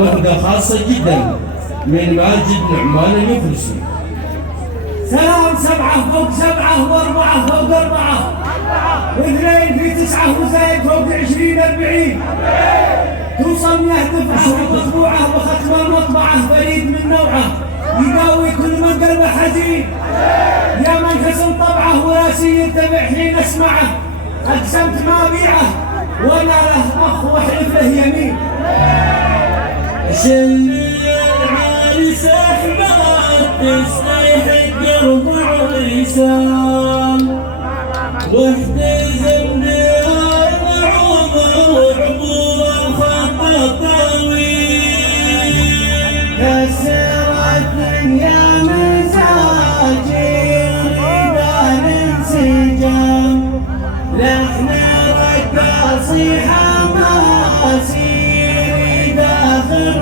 وحدة خاصة جدا من ماجد نعمان المفرسي. سلام 7 فوق 7 و4 فوق 4 واثنين في 9 وزايد فوق 20 40 توصل 100 دفعة مطبوعة وختمة مطبعة فريد من نوعه يداوي كل من قلبه حزين. يا من حسن طبعه وراسي يتبع حين اسمعه اقسمت ما ابيعه وانا له اخ واحلف له يمين. شلي العريس احمد تستحق 4 لسان واحتزم بها العمر وعبور الخط الطويل. كسرت يا مزاجي ريدان انسجام لحن رقاصي حماسي داخل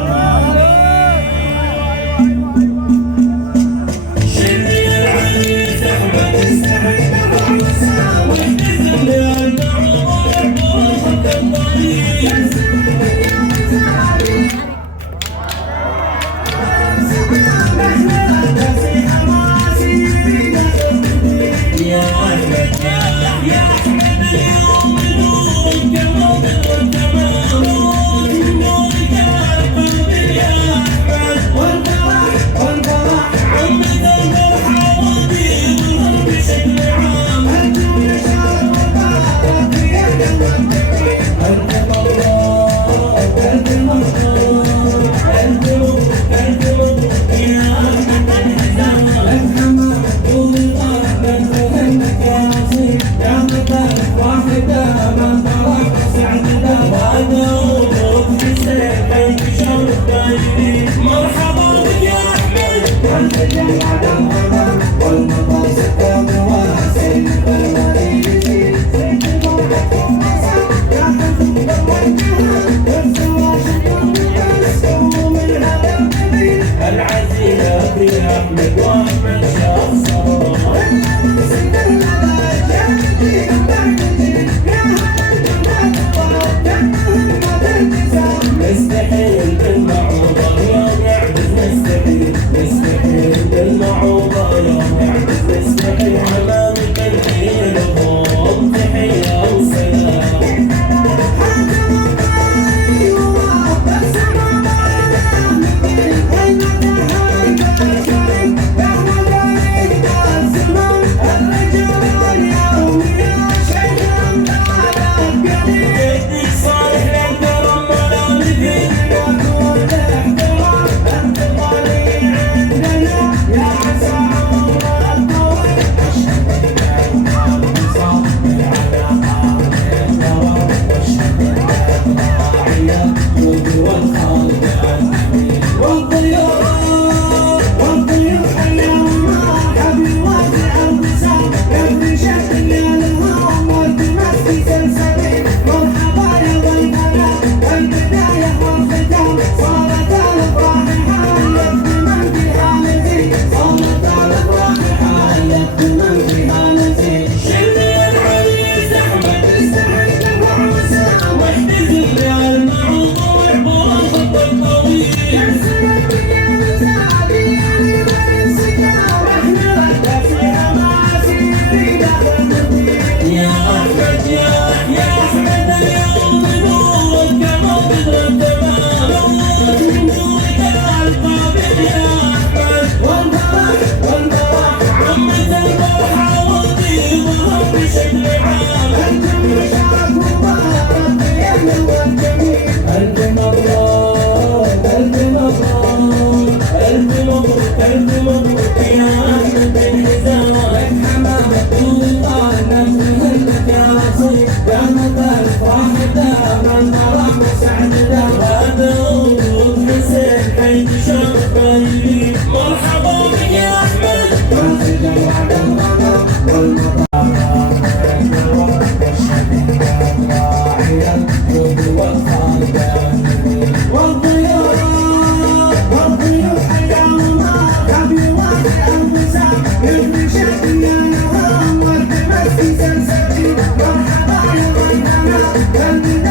من